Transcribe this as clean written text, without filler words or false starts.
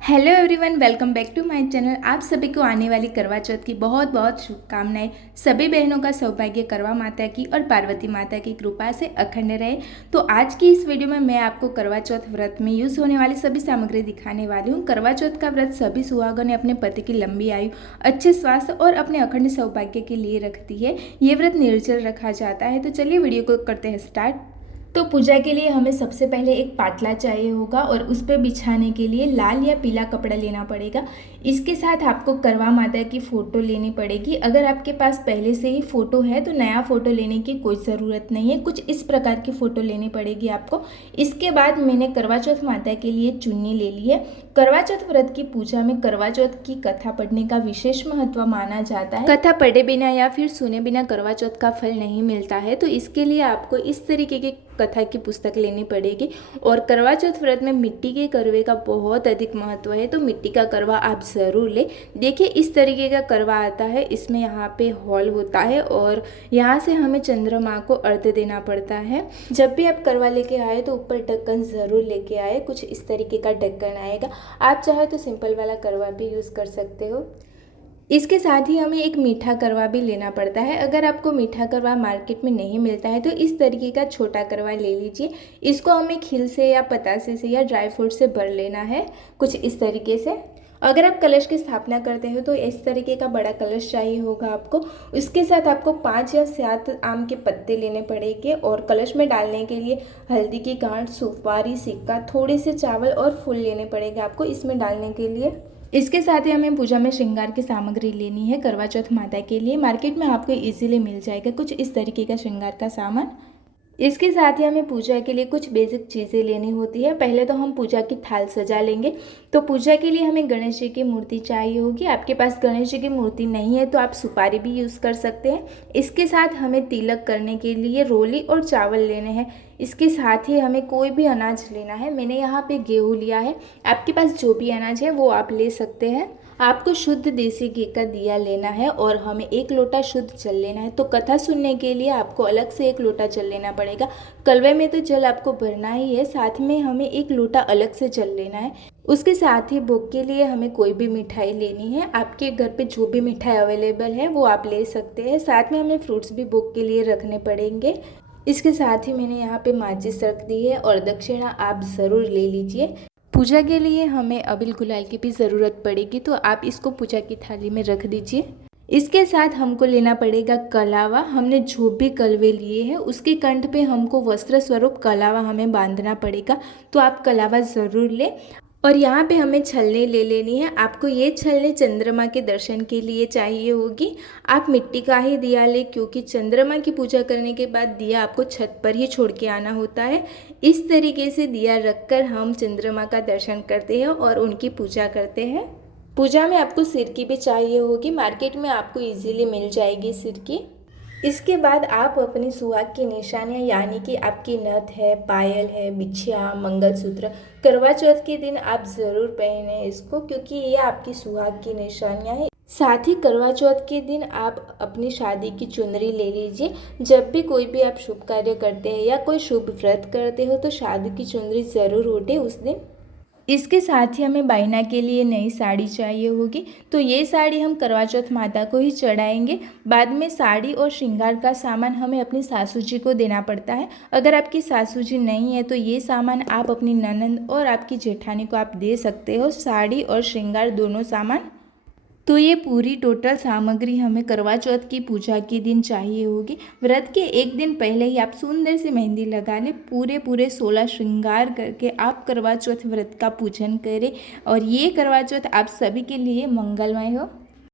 Hello everyone, welcome back to my channel. आप सभी को आने वाली करवा चौथ की बहुत बहुत शुभकामनाएं। सभी बहनों का सौभाग्य करवा माता की और पार्वती माता की कृपा से अखंड रहे। तो आज की इस वीडियो में मैं आपको करवा चौथ व्रत में यूज़ होने वाली सभी सामग्री दिखाने वाली हूँ। करवा चौथ का व्रत सभी सुहागों ने अपने पति की लंबी आयु, अच्छे स्वास्थ्य और अपने अखंड सौभाग्य के लिए रखती है। ये व्रत निर्जल रखा जाता है। तो चलिए वीडियो को करते हैं स्टार्ट। तो पूजा के लिए हमें सबसे पहले एक पाटला चाहिए होगा और उस पर बिछाने के लिए लाल या पीला कपड़ा लेना पड़ेगा। इसके साथ आपको करवा माता की फ़ोटो लेनी पड़ेगी। अगर आपके पास पहले से ही फ़ोटो है तो नया फ़ोटो लेने की कोई ज़रूरत नहीं है। कुछ इस प्रकार की फ़ोटो लेनी पड़ेगी आपको। इसके बाद मैंने करवा चौथ माता के लिए चुन्नी ले ली है। करवा चौथ व्रत की पूजा में करवा चौथ की कथा पढ़ने का विशेष महत्व माना जाता है। कथा पढ़े बिना या फिर सुने बिना करवा चौथ का फल नहीं मिलता है। तो इसके लिए आपको इस तरीके की कथा की पुस्तक लेनी पड़ेगी। और करवा चौथ व्रत में मिट्टी के करवे का बहुत अधिक महत्व है, तो मिट्टी का करवा आप ज़रूर ले। देखिए इस तरीके का करवा आता है। इसमें यहाँ पे हॉल होता है और यहाँ से हमें चंद्रमा को अर्घ्य देना पड़ता है। जब भी आप करवा लेके आए तो ऊपर ढक्कन ज़रूर लेके आए। कुछ इस तरीके का ढक्कन आएगा। आप चाहे तो सिंपल वाला करवा भी यूज़ कर सकते हो। इसके साथ ही हमें एक मीठा करवा भी लेना पड़ता है। अगर आपको मीठा करवा मार्केट में नहीं मिलता है तो इस तरीके का छोटा करवा ले लीजिए। इसको हमें खील से या पतासे से या ड्राई फ्रूट से भर लेना है, कुछ इस तरीके से। अगर आप कलश की स्थापना करते हो तो इस तरीके का बड़ा कलश चाहिए होगा आपको। उसके साथ आपको 5 या 7 आम के पत्ते लेने पड़ेंगे और कलश में डालने के लिए हल्दी की गांठ, सुपारी, सिक्का, थोड़े से चावल और फूल लेने पड़ेंगे आपको इसमें डालने के लिए। इसके साथ ही हमें पूजा में श्रृंगार की सामग्री लेनी है। करवा चौथ माता के लिए मार्केट में आपको इजीली मिल जाएगा कुछ इस तरीके का श्रृंगार का सामान। इसके साथ ही हमें पूजा के लिए कुछ बेसिक चीज़ें लेनी होती है। पहले तो हम पूजा की थाल सजा लेंगे। तो पूजा के लिए हमें गणेश जी की मूर्ति चाहिए होगी। आपके पास गणेश जी की मूर्ति नहीं है तो आप सुपारी भी यूज़ कर सकते हैं। इसके साथ हमें तिलक करने के लिए रोली और चावल लेने हैं। इसके साथ ही हमें कोई भी अनाज लेना है। मैंने यहाँ पे गेहूँ लिया है। आपके पास जो भी अनाज है वो आप ले सकते हैं। आपको शुद्ध देसी घी का दिया लेना है और हमें 1 लोटा शुद्ध जल लेना है। तो कथा सुनने के लिए आपको अलग से 1 लोटा जल लेना पड़ेगा। कलवे में तो जल आपको भरना ही है, साथ में हमें 1 लोटा अलग से जल लेना है। उसके साथ ही भोग के लिए हमें कोई भी मिठाई लेनी है। आपके घर पे जो भी मिठाई अवेलेबल है वो आप ले सकते हैं। साथ में हमें फ्रूट्स भी भोग के लिए रखने पड़ेंगे। इसके साथ ही मैंने यहाँ पे माचिस रख दी है और दक्षिणा आप ज़रूर ले लीजिए। पूजा के लिए हमें अबील गुलाल की भी ज़रूरत पड़ेगी, तो आप इसको पूजा की थाली में रख दीजिए। इसके साथ हमको लेना पड़ेगा कलावा। हमने जो भी कलवे लिए हैं उसके कंठ पे हमको वस्त्र स्वरूप कलावा हमें बांधना पड़ेगा, तो आप कलावा ज़रूर लें। और यहाँ पे हमें छलनी ले लेनी है। आपको ये छलनी चंद्रमा के दर्शन के लिए चाहिए होगी। आप मिट्टी का ही दिया लें क्योंकि चंद्रमा की पूजा करने के बाद दिया आपको छत पर ही छोड़ के आना होता है। इस तरीके से दिया रखकर हम चंद्रमा का दर्शन करते हैं और उनकी पूजा करते हैं। पूजा में आपको सिर की भी चाहिए होगी। मार्केट में आपको इजीली मिल जाएगी सिर की। इसके बाद आप अपनी सुहाग की निशानियाँ यानी कि आपकी नथ है, पायल है, बिछिया, मंगलसूत्र करवा चौथ के दिन आप ज़रूर पहने इसको, क्योंकि ये आपकी सुहाग की निशानियाँ हैं। साथ ही करवा चौथ के दिन आप अपनी शादी की चुनरी ले लीजिए। जब भी कोई भी आप शुभ कार्य करते हैं या कोई शुभ व्रत करते हो तो शादी की चुनरी ज़रूर ओढ़े उस दिन। इसके साथ ही हमें बायना के लिए नई साड़ी चाहिए होगी। तो ये साड़ी हम करवा चौथ माता को ही चढ़ाएंगे। बाद में साड़ी और श्रृंगार का सामान हमें अपनी सासू जी को देना पड़ता है। अगर आपकी सासू जी नहीं है तो ये सामान आप अपनी ननंद और आपकी जेठानी को आप दे सकते हो, साड़ी और श्रृंगार दोनों सामान। तो ये पूरी टोटल सामग्री हमें करवा चौथ की पूजा के दिन चाहिए होगी। व्रत के एक दिन पहले ही आप सुंदर सी मेहंदी लगा लें। पूरे 16 श्रृंगार करके आप करवा चौथ व्रत का पूजन करें और ये करवा चौथ आप सभी के लिए मंगलमय हो।